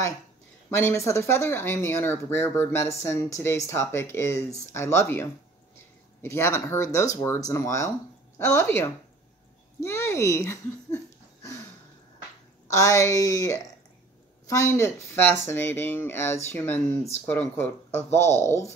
Hi, my name is Heather Feather. I am the owner of Rare Bird Medicine. Today's topic is I love you. If you haven't heard those words in a while, I love you. Yay! I find it fascinating as humans, quote unquote, evolve,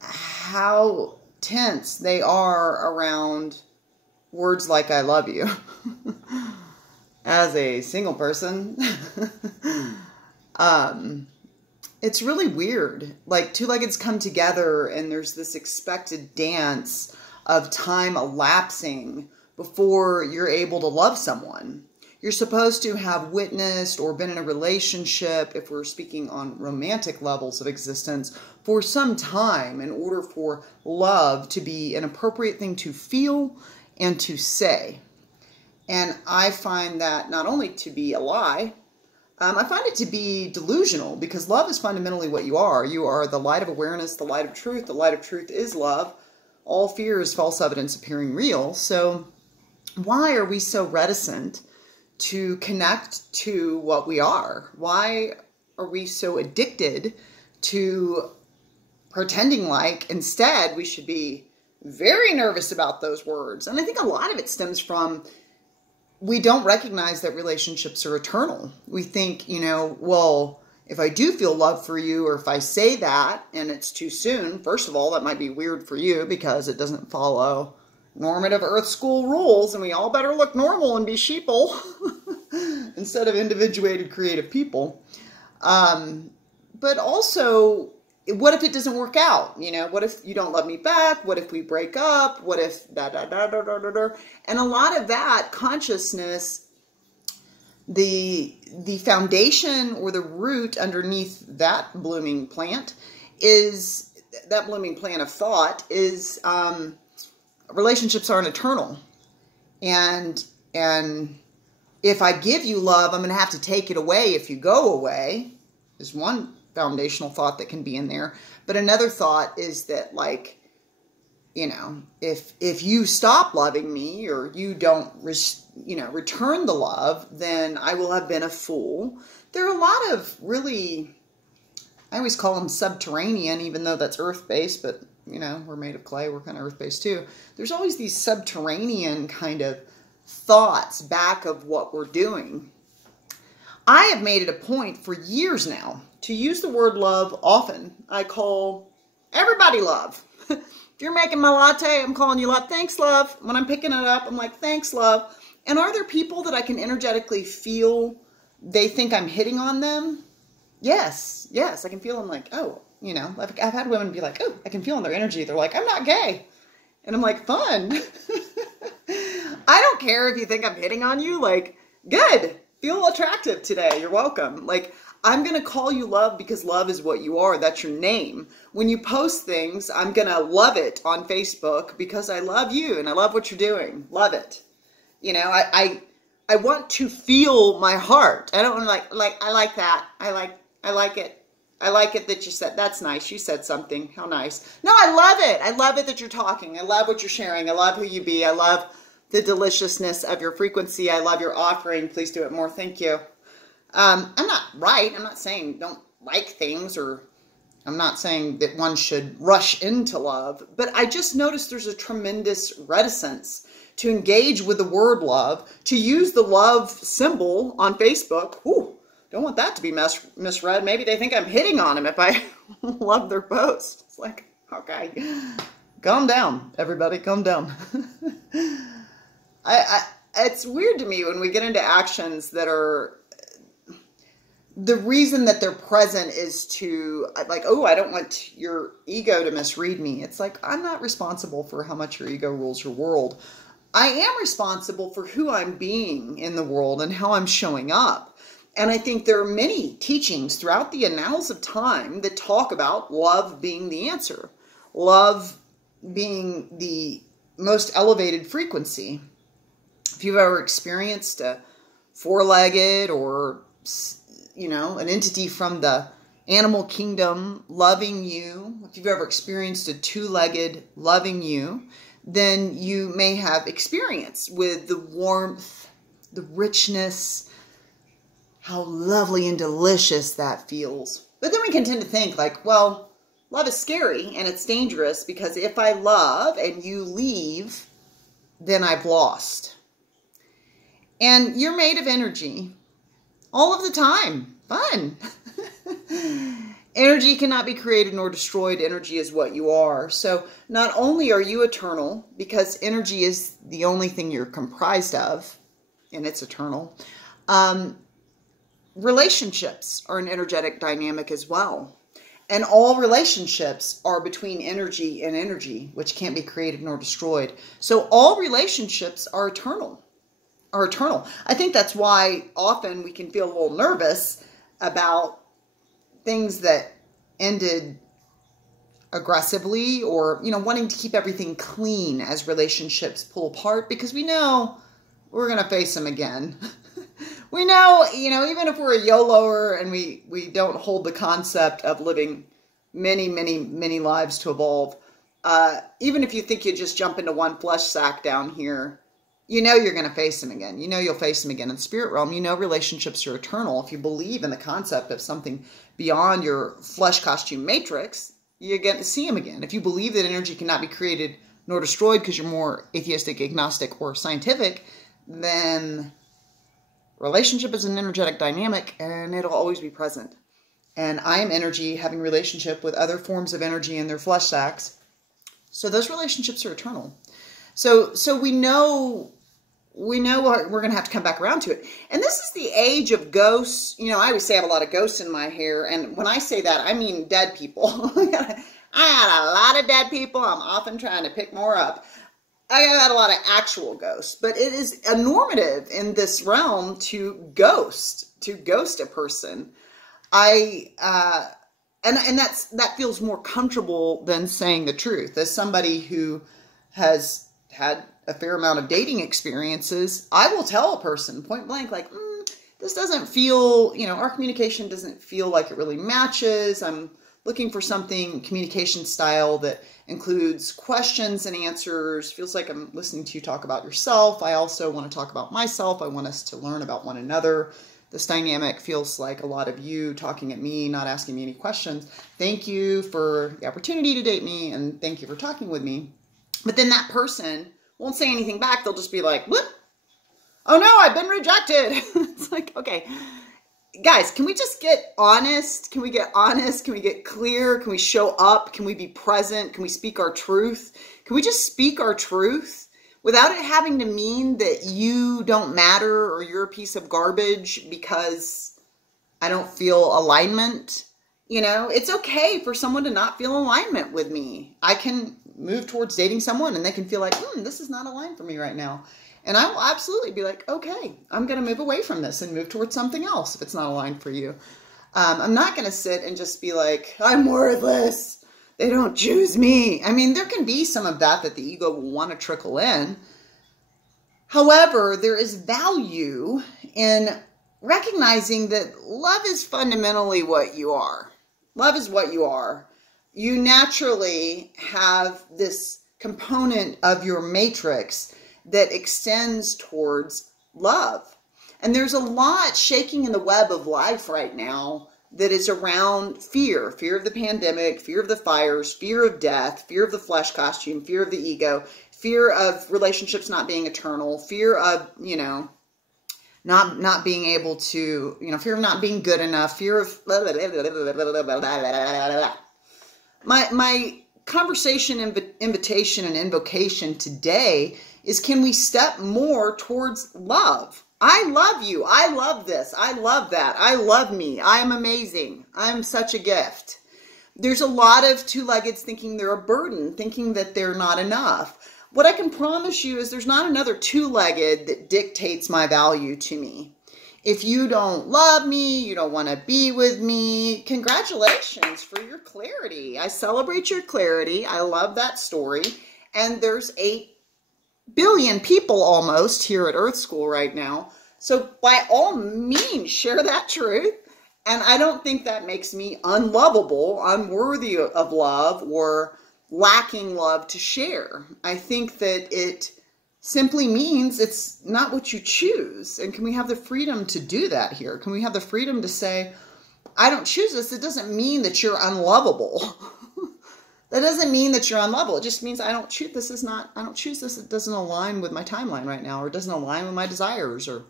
how tense they are around words like I love you. As a single person, it's really weird. Like two-leggeds come together and there's this expected dance of time elapsing before you're able to love someone. You're supposed to have witnessed or been in a relationship, if we're speaking on romantic levels of existence, for some time in order for love to be an appropriate thing to feel and to say. And I find that not only to be a lie, I find it to be delusional, because love is fundamentally what you are. You are the light of awareness, the light of truth. The light of truth is love. All fear is false evidence appearing real. So why are we so reticent to connect to what we are? Why are we so addicted to pretending like instead we should be very nervous about those words? And I think a lot of it stems from we don't recognize that relationships are eternal. We think, well, if I do feel love for you, or if I say that and it's too soon, first of all, that might be weird for you because it doesn't follow normative earth school rules, and we all better look normal and be sheeple instead of individuated creative people. But also, what if it doesn't work out? What if you don't love me back? What if we break up? What if da-da-da-da-da-da-da? And a lot of that consciousness, the foundation or the root underneath that blooming plant is, that blooming plant of thought is, relationships aren't eternal. And if I give you love, I'm going to have to take it away if you go away, is one foundational thought that can be in there. But another thought is that, like, if you stop loving me, or you don't, return the love, then I will have been a fool. There are a lot of really, I always call them subterranean, even though that's earth-based, but, we're made of clay, we're kind of earth-based too. There's always these subterranean kind of thoughts back of what we're doing. I have made it a point for years now to use the word love often. I call everybody love. If you're making my latte, I'm calling you love. Thanks, love. When I'm picking it up, I'm like, thanks, love. And are there people that I can energetically feel they think I'm hitting on them? Yes. I can feel them like, oh, I've had women be like, oh, I can feel in their energy. They're like, I'm not gay. And I'm like, fun. I don't care if you think I'm hitting on you. Like, good. Feel attractive today. You're welcome. Like, I'm going to call you love because love is what you are. That's your name. When you post things, I'm going to love it on Facebook because I love you and I love what you're doing. Love it. I want to feel my heart. I don't want to I like that. I like it. I like it that you said, that's nice. You said something. How nice. No, I love it. I love it that you're talking. I love what you're sharing. I love who you be. I love the deliciousness of your frequency. I love your offering. Please do it more. Thank you. I'm not right. I'm not saying don't like things, or I'm not saying that one should rush into love, but I just noticed there's a tremendous reticence to engage with the word love, to use the love symbol on Facebook. Ooh, don't want that to be misread. Maybe they think I'm hitting on them if I love their post. It's like, okay, calm down, everybody, calm down. It's weird to me when we get into actions that are, the reason that they're present is to, like, oh, I don't want your ego to misread me. It's like, I'm not responsible for how much your ego rules your world. I am responsible for who I'm being in the world and how I'm showing up. And I think there are many teachings throughout the annals of time that talk about love being the answer. Love being the most elevated frequency. If you've ever experienced a four-legged or, an entity from the animal kingdom loving you, if you've ever experienced a two-legged loving you, then you may have experience with the warmth, the richness, how lovely and delicious that feels. But then we can tend to think like, well, love is scary and it's dangerous because if I love and you leave, then I've lost. And you're made of energy all of the time. Fun. Energy cannot be created nor destroyed. Energy is what you are. So not only are you eternal, because energy is the only thing you're comprised of, and it's eternal, relationships are an energetic dynamic as well. And all relationships are between energy and energy, which can't be created nor destroyed. So all relationships are eternal. I think that's why often we can feel a little nervous about things that ended aggressively or, wanting to keep everything clean as relationships pull apart, because we know we're going to face them again. We know, even if we're a YOLOer and we don't hold the concept of living many, many, many lives to evolve, even if you think you just jump into one flesh sack down here, you're going to face them again. You'll face them again in the spirit realm. Relationships are eternal. If you believe in the concept of something beyond your flesh costume matrix, you're going to see them again. If you believe that energy cannot be created nor destroyed because you're more atheistic, agnostic, or scientific, then relationship is an energetic dynamic and it'll always be present. And I am energy having relationship with other forms of energy in their flesh sacks. So those relationships are eternal. So we know we're going to have to come back around to it. And this is the age of ghosts. I always say I have a lot of ghosts in my hair. And when I say that, I mean dead people. I got a lot of dead people. I'm often trying to pick more up. I got a lot of actual ghosts. But it is a normative in this realm to ghost a person. And that feels more comfortable than saying the truth. As somebody who has had a fair amount of dating experiences, I will tell a person point blank, like, this doesn't feel, our communication doesn't feel like it really matches. I'm looking for something, communication style that includes questions and answers. Feels like I'm listening to you talk about yourself. I also want to talk about myself. I want us to learn about one another. This dynamic feels like a lot of you talking at me, not asking me any questions. Thank you for the opportunity to date me, and thank you for talking with me. But then that person won't say anything back. They'll just be like, whoop. Oh no, I've been rejected. It's like, okay, guys, can we just get honest? Can we get honest? Can we get clear? Can we show up? Can we be present? Can we speak our truth? Can we just speak our truth without it having to mean that you don't matter or you're a piece of garbage because I don't feel alignment? It's okay for someone to not feel alignment with me. I can move towards dating someone and they can feel like, this is not aligned for me right now. And I will absolutely be like, okay, I'm going to move away from this and move towards something else if it's not aligned for you. I'm not going to sit and just be like, I'm worthless. They don't choose me. I mean, there can be some of that the ego will want to trickle in. However, there is value in recognizing that love is fundamentally what you are. Love is what you are. You naturally have this component of your matrix that extends towards love. And there's a lot shaking in the web of life right now that is around fear. Fear of the pandemic, fear of the fires, fear of death, fear of the flesh costume, fear of the ego, fear of relationships not being eternal, fear of, not being able to, fear of not being good enough, fear of my conversation, invitation, and invocation today is, can we step more towards love? I love you. I love this. I love that. I love me. I am amazing. I'm such a gift. There's a lot of two-leggeds thinking they're a burden, thinking that they're not enough. What I can promise you is there's not another two-legged that dictates my value to me. If you don't love me, you don't want to be with me, congratulations for your clarity. I celebrate your clarity. I love that story. And there's 8 billion people almost here at Earth School right now. So by all means, share that truth. And I don't think that makes me unlovable, unworthy of love, or lacking love to share. I think that it simply means it's not what you choose. And can we have the freedom to do that here? Can we have the freedom to say, I don't choose this? It doesn't mean that you're unlovable. That doesn't mean that you're unlovable. It just means I don't choose this. I don't choose this. It doesn't align with my timeline right now, or it doesn't align with my desires. Or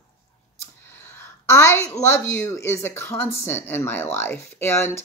I love you is a constant in my life. And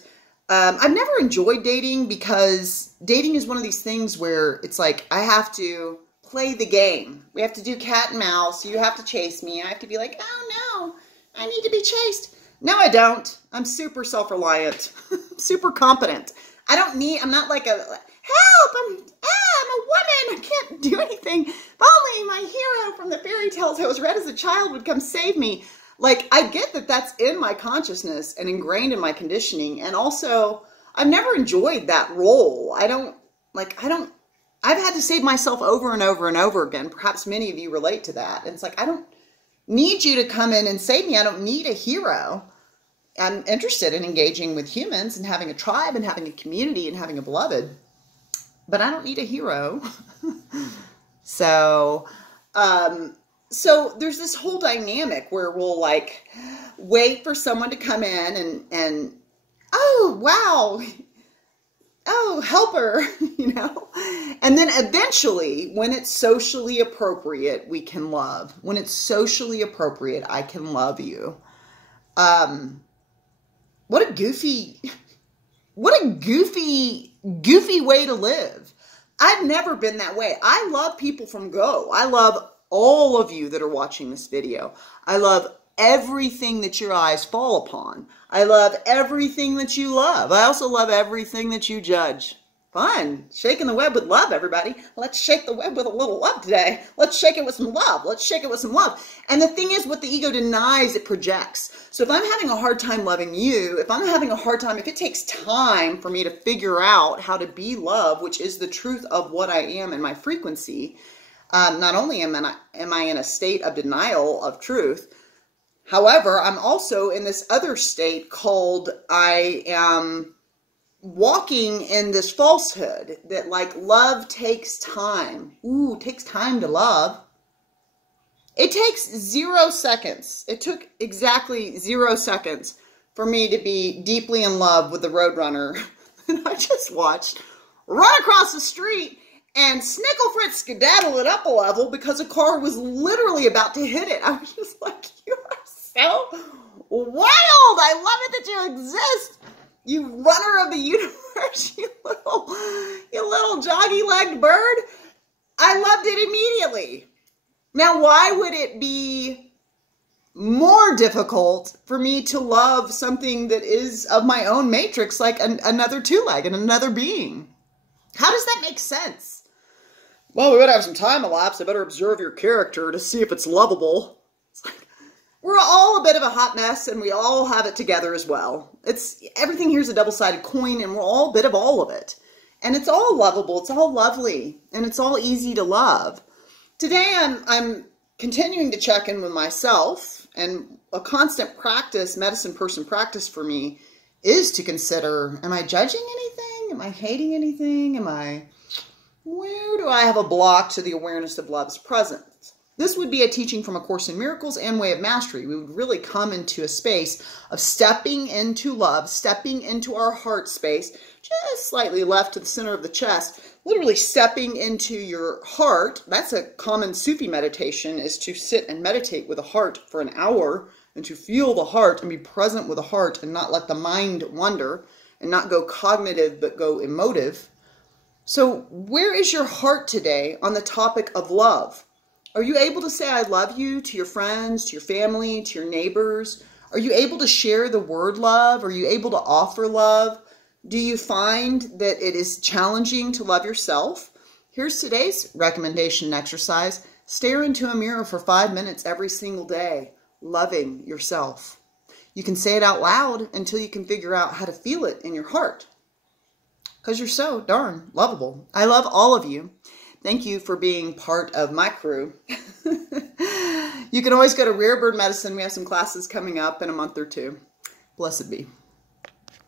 I've never enjoyed dating, because dating is one of these things where it's like I have to play the game. We have to do cat and mouse. You have to chase me. I have to be like, oh no, I need to be chased. No, I don't. I'm super self-reliant, super competent. I'm not like help, I'm a woman. I can't do anything. If only my hero from the fairy tales I was read as a child would come save me. Like, I get that that's in my consciousness and ingrained in my conditioning. And also, I've never enjoyed that role. I've had to save myself over and over and over again. Perhaps many of you relate to that. And it's like, I don't need you to come in and save me. I don't need a hero. I'm interested in engaging with humans and having a tribe and having a community and having a beloved, but I don't need a hero. So there's this whole dynamic where we'll like wait for someone to come in and oh, wow. Oh, help her, you know? And then eventually, when it's socially appropriate, we can love. When it's socially appropriate, I can love you. What a goofy way to live. I've never been that way. I love people from go. I love all of you that are watching this video. I love everything that your eyes fall upon. I love everything that you love. I also love everything that you judge. Fun. Shaking the web with love, everybody. Let's shake the web with a little love today. Let's shake it with some love. Let's shake it with some love. And the thing is, what the ego denies, it projects. So if I'm having a hard time loving you, if it takes time for me to figure out how to be love, which is the truth of what I am in my frequency, not only am I in a state of denial of truth, however, I'm also in this other state called I am walking in this falsehood that like love takes time. Ooh, it takes time to love. It takes 0 seconds. It took exactly 0 seconds for me to be deeply in love with the Roadrunner that I just watched run across the street and Snickle Fritz skedaddle it up a level because a car was literally about to hit it. I was just like, you are so wild. I love it that you exist. You runner of the universe, you little joggy-legged bird. I loved it immediately. Now, why would it be more difficult for me to love something that is of my own matrix, like another two-leg and another being? How does that make sense? Well, we would have some time elapsed. I better observe your character to see if it's lovable. It's like, we're all a bit of a hot mess, and we all have it together as well. Everything here is a double-sided coin, and we're all a bit of all of it. And it's all lovable, it's all lovely, and it's all easy to love. Today, I'm continuing to check in with myself, and a constant practice, medicine person practice for me, is to consider, am I judging anything? Am I hating anything? Where do I have a block to the awareness of love's presence? This would be a teaching from A Course in Miracles and Way of Mastery. We would really come into a space of stepping into love, stepping into our heart space, just slightly left to the center of the chest, literally stepping into your heart. That's a common Sufi meditation, is to sit and meditate with a heart for an hour and to feel the heart and be present with the heart and not let the mind wander and not go cognitive but go emotive. So where is your heart today on the topic of love? Are you able to say I love you to your friends, to your family, to your neighbors? Are you able to share the word love? Are you able to offer love? Do you find that it is challenging to love yourself? Here's today's recommendation and exercise. Stare into a mirror for 5 minutes every single day, loving yourself. You can say it out loud until you can figure out how to feel it in your heart, because you're so darn lovable. I love all of you. Thank you for being part of my crew. You can always go to Rare Bird Medicine. We have some classes coming up in a month or two. Blessed be.